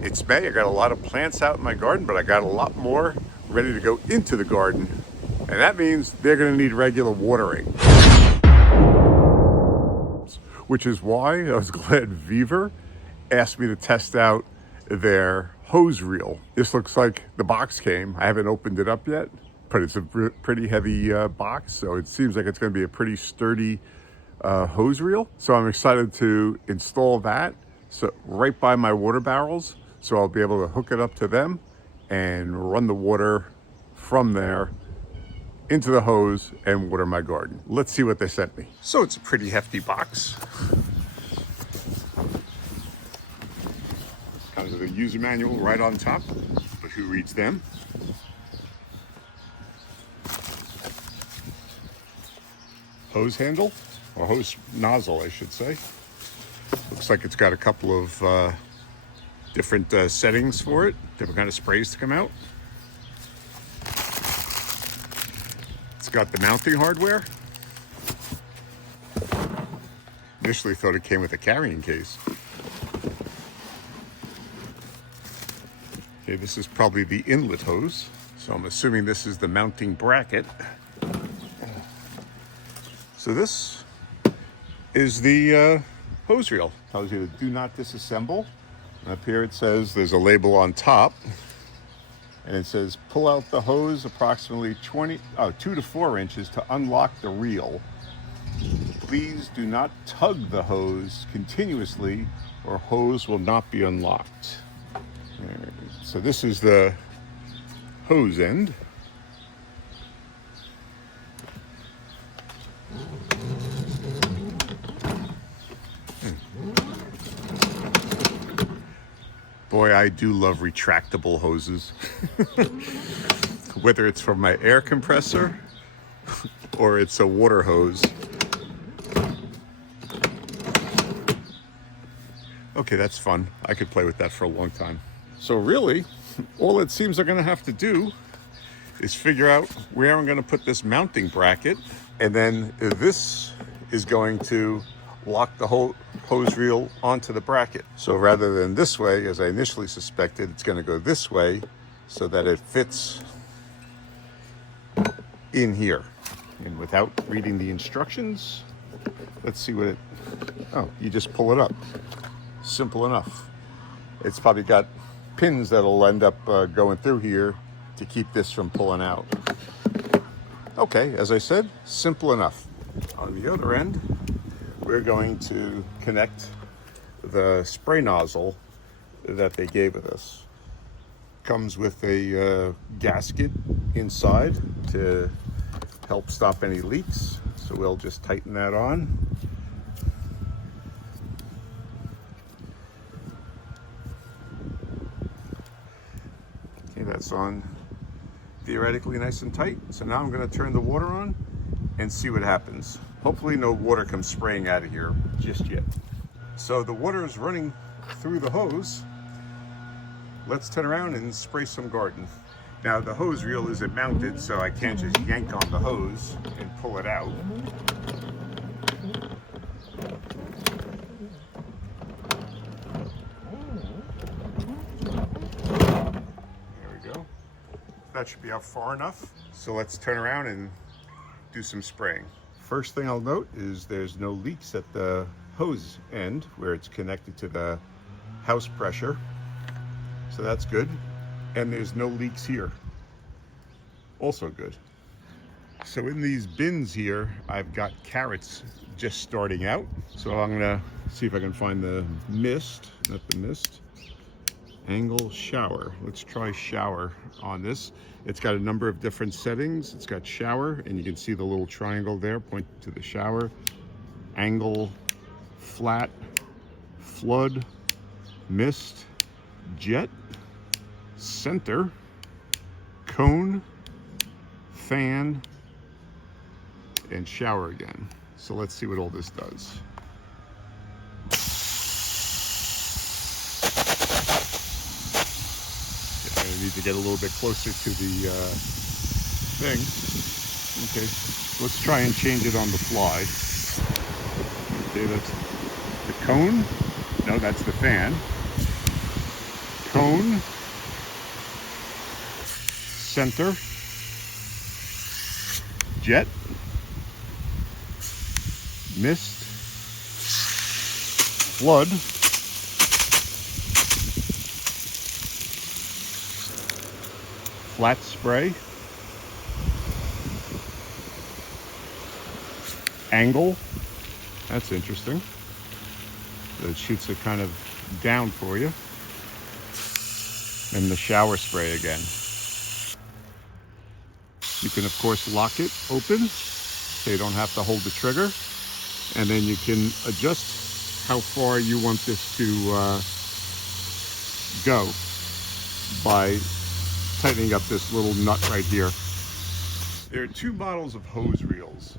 It's May. I got a lot of plants out in my garden, but I got a lot more ready to go into the garden. And that means they're going to need regular watering. Which is why I was glad Vevor asked me to test out their hose reel. This looks like the box came. I haven't opened it up yet, but it's a pretty heavy box, so it seems like it's going to be a pretty sturdy hose reel. So I'm excited to install that right by my water barrels, so I'll be able to hook it up to them and run the water from there into the hose and water my garden. Let's see what they sent me. So it's a pretty hefty box. Comes with a user manual right on top, but who reads them? Hose handle, or hose nozzle, I should say. Looks like it's got a couple of different settings for it, different kind of sprays to come out. It's got the mounting hardware. Initially thought it came with a carrying case. Okay, this is probably the inlet hose. So I'm assuming this is the mounting bracket. So this is the hose reel. Tells you to do not disassemble. And up here it says there's a label on top. And it says pull out the hose approximately 2 to 4 inches to unlock the reel. Please do not tug the hose continuously or hose will not be unlocked. Right. So this is the hose end. Boy, I do love retractable hoses. Whether it's from my air compressor or it's a water hose. Okay, that's fun. I could play with that for a long time. So really, all it seems I'm gonna have to do is figure out where I'm gonna put this mounting bracket, and then this is going to lock the whole hose reel onto the bracket. So rather than this way, as I initially suspected, it's gonna go this way so that it fits in here. And without reading the instructions, let's see what oh, you just pull it up. Simple enough. It's probably got pins that'll end up going through here to keep this from pulling out. Okay, as I said, simple enough. On the other end, we're going to connect the spray nozzle that they gave us. Comes with a gasket inside to help stop any leaks. So we'll just tighten that on. Okay, that's on theoretically nice and tight. So now I'm going to turn the water on and see what happens. Hopefully no water comes spraying out of here just yet. So the water is running through the hose. Let's turn around and spray some garden. Now the hose reel isn't mounted, so I can't just yank on the hose and pull it out. There we go. That should be out far enough. So let's turn around and do some spraying. First thing I'll note is there's no leaks at the hose end where it's connected to the house pressure. So that's good. And there's no leaks here. Also good. So in these bins here, I've got carrots just starting out. So I'm gonna see if I can find the mist, not the mist, angle shower. Let's try shower on this. It's got a number of different settings. It's got shower, and you can see the little triangle there pointing to the shower. Angle, flat, flood, mist, jet, center, cone, fan, and shower again. So let's see what all this does. I need to get a little bit closer to the thing. Okay, let's try and change it on the fly. Okay, that's the cone. No, that's the fan. cone, center, jet, mist, flood, flat spray, angle. That's interesting. It shoots it kind of down for you. And the shower spray again. You can of course lock it open so you don't have to hold the trigger. And then you can adjust how far you want this to go by tightening up this little nut right here. There are two models of hose reels,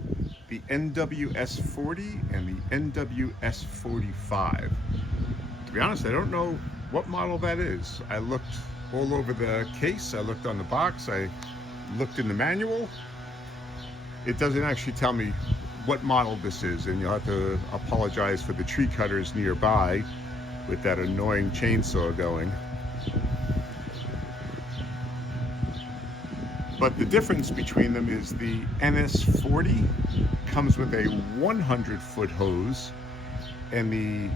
the NWS40 and the NWS45. To be honest, I don't know what model that is. I looked all over the case, I looked on the box, I looked in the manual. It doesn't actually tell me what model this is, and you'll have to apologize for the tree cutters nearby with that annoying chainsaw going. But the difference between them is the NS40 comes with a 100-foot hose, and the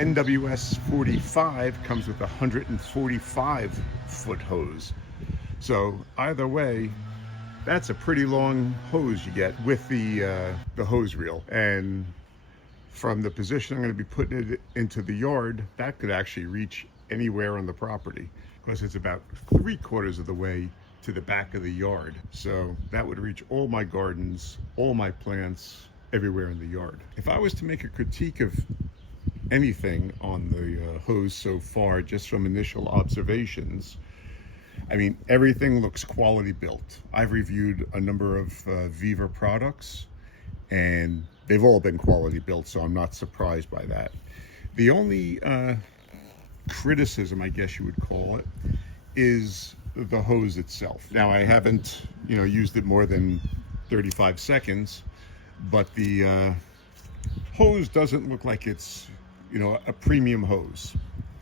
NWS 45 comes with a 145-foot hose. So either way, that's a pretty long hose you get with the hose reel. And from the position I'm going to be putting it into the yard, that could actually reach anywhere on the property, because it's about 3/4 of the way to the back of the yard. So that would reach all my gardens, all my plants, everywhere in the yard. If I was to make a critique of anything on the hose so far, just from initial observations, I mean, everything looks quality built. I've reviewed a number of Vevor products, and they've all been quality built, so I'm not surprised by that. The only criticism, I guess you would call it, is the hose itself. Now, I haven't, used it more than 35 seconds, but the hose doesn't look like it's, a premium hose.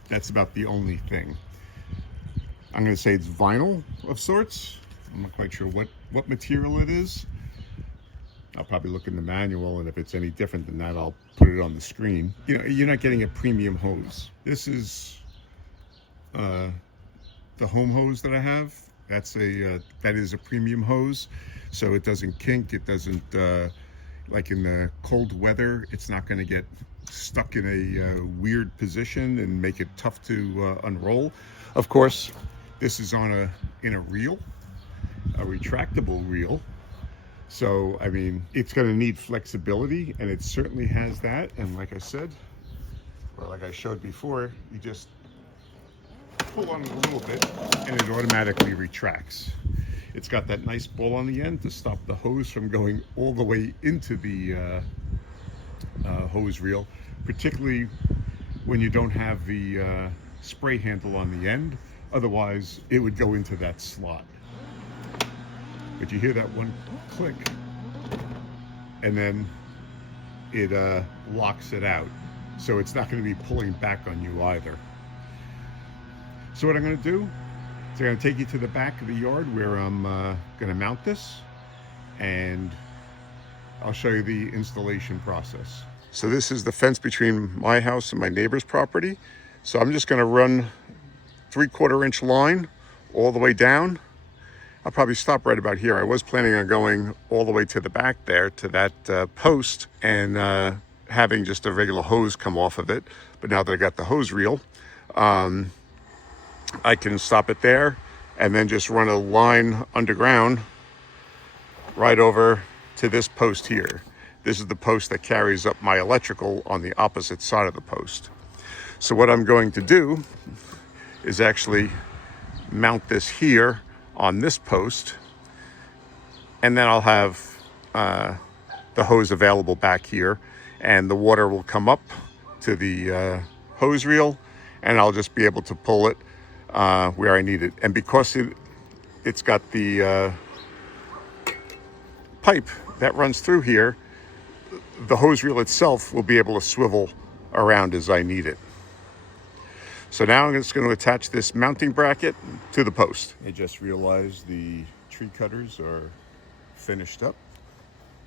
That's about the only thing. I'm going to say it's vinyl of sorts. I'm not quite sure what material it is. I'll probably look in the manual, and if it's any different than that, I'll put it on the screen. You're not getting a premium hose. This is the home hose that I have. That is a premium hose, so it doesn't kink. It doesn't, like in the cold weather, it's not going to get stuck in a weird position and make it tough to unroll. Of course, this is in a reel, a retractable reel. So, I mean, it's going to need flexibility, and it certainly has that. And like I said, or like I showed before, you just pull on it a little bit and it automatically retracts. It's got that nice ball on the end to stop the hose from going all the way into the hose reel, particularly when you don't have the spray handle on the end. Otherwise, it would go into that slot. But you hear that one click, and then it locks it out. So it's not going to be pulling back on you either. So what I'm going to do is I'm going to take you to the back of the yard where I'm going to mount this, and I'll show you the installation process. So this is the fence between my house and my neighbor's property. So I'm just going to run 3/4 inch line all the way down. I'll probably stop right about here. I was planning on going all the way to the back there to that post and having just a regular hose come off of it. But now that I got the hose reel, I can stop it there and then just run a line underground right over to this post here. This is the post that carries up my electrical on the opposite side of the post. So what I'm going to do is actually mount this here on this post, and then I'll have the hose available back here, and the water will come up to the hose reel, and I'll just be able to pull it where I need it. And because it's got the pipe that runs through here, the hose reel itself will be able to swivel around as I need it. So now I'm just going to attach this mounting bracket to the post. I just realized the tree cutters are finished up.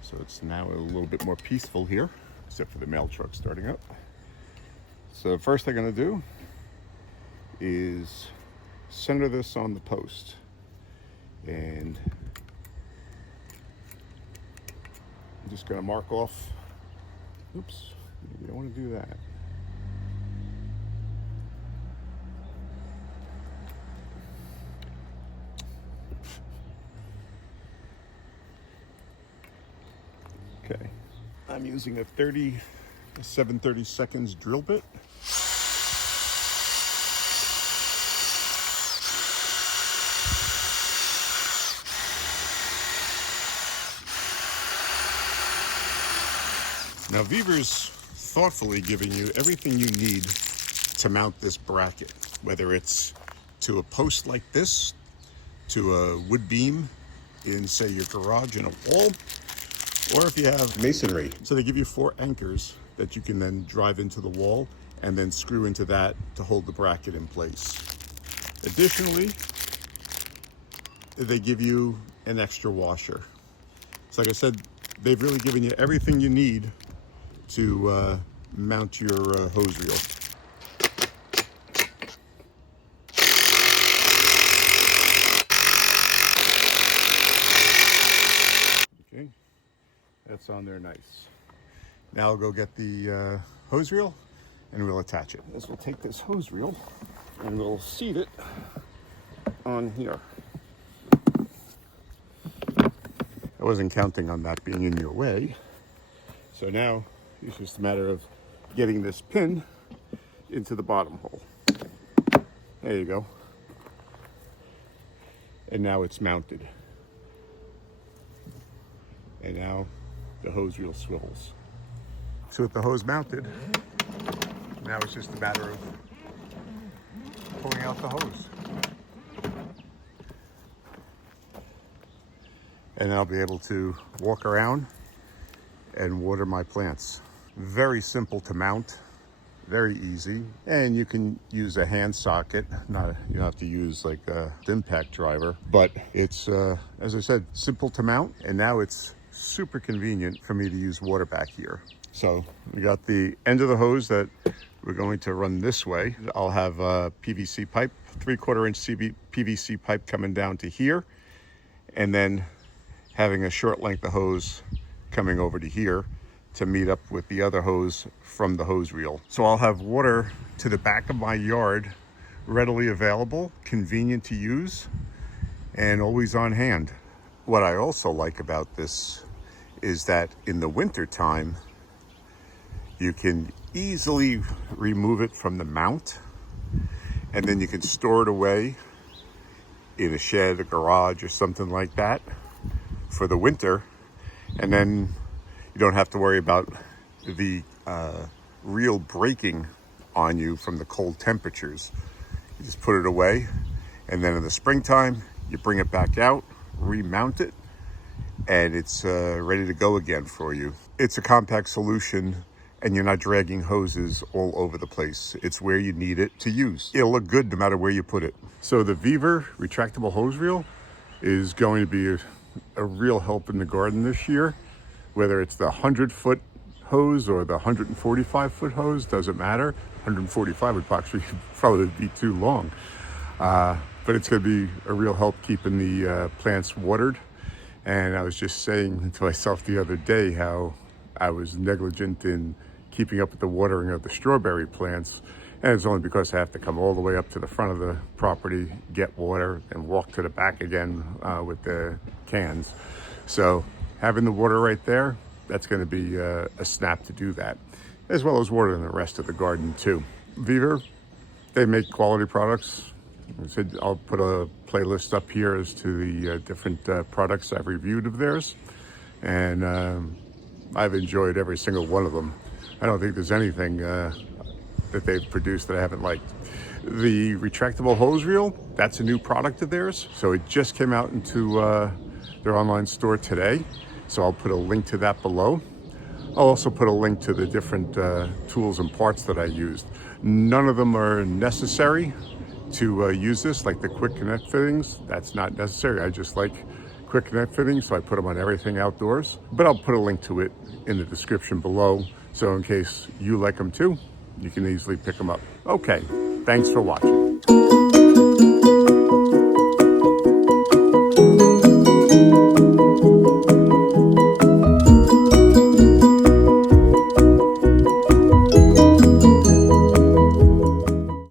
So it's now a little bit more peaceful here, except for the mail truck starting up. So first thing I'm going to do is center this on the post. And I'm just going to mark off. Oops, you don't want to do that. Okay, I'm using a 7/32 drill bit. Now Vevor's thoughtfully giving you everything you need to mount this bracket, whether it's to a post like this, to a wood beam in, say, your garage in a wall, or if you have masonry. So they give you 4 anchors that you can then drive into the wall and then screw into that to hold the bracket in place. Additionally, they give you an extra washer. So like I said, they've really given you everything you need to mount your hose reel. Okay, that's on there nice. Now I'll go get the hose reel and we'll attach it. We'll take this hose reel and we'll seat it on here. I wasn't counting on that being in your way. So now it's just a matter of getting this pin into the bottom hole. There you go. And now it's mounted. And now the hose reel swivels. So with the hose mounted, now it's just a matter of pulling out the hose. And I'll be able to walk around and water my plants. Very simple to mount, very easy. And you can use a hand socket, you don't have to use like a impact driver, but it's, as I said, simple to mount. And now it's super convenient for me to use water back here. So we got the end of the hose that we're going to run this way. I'll have a PVC pipe, 3/4 inch PVC pipe coming down to here, and then having a short length of hose coming over to here to meet up with the other hose from the hose reel. So I'll have water to the back of my yard readily available, convenient to use, and always on hand. What I also like about this is that in the winter time, you can easily remove it from the mount, and then you can store it away in a shed, a garage, or something like that for the winter. And then you don't have to worry about the reel breaking on you from the cold temperatures. You just put it away, and then in the springtime, you bring it back out, remount it, and it's ready to go again for you. It's a compact solution, and you're not dragging hoses all over the place. It's where you need it to use. It'll look good no matter where you put it. So the Vevor retractable hose reel is going to be a real help in the garden this year. Whether it's the 100-foot hose or the 145-foot hose, doesn't matter. 145 would probably be too long. But it's going to be a real help keeping the plants watered. And I was just saying to myself the other day how I was negligent in keeping up with the watering of the strawberry plants. And it's only because I have to come all the way up to the front of the property, get water, and walk to the back again with the cans. So having the water right there, that's going to be a snap to do that, as well as watering the rest of the garden too. Vevor, they make quality products. I said I'll put a playlist up here as to the different products I've reviewed of theirs, and I've enjoyed every single one of them. I don't think there's anything that they've produced that I haven't liked. The retractable hose reel, that's a new product of theirs. So it just came out into their online store today. So I'll put a link to that below. I'll also put a link to the different tools and parts that I used. None of them are necessary to use this, like the quick connect fittings. That's not necessary. I just like quick connect fittings, so I put them on everything outdoors. But I'll put a link to it in the description below, so in case you like them too, you can easily pick them up. Okay, thanks for watching.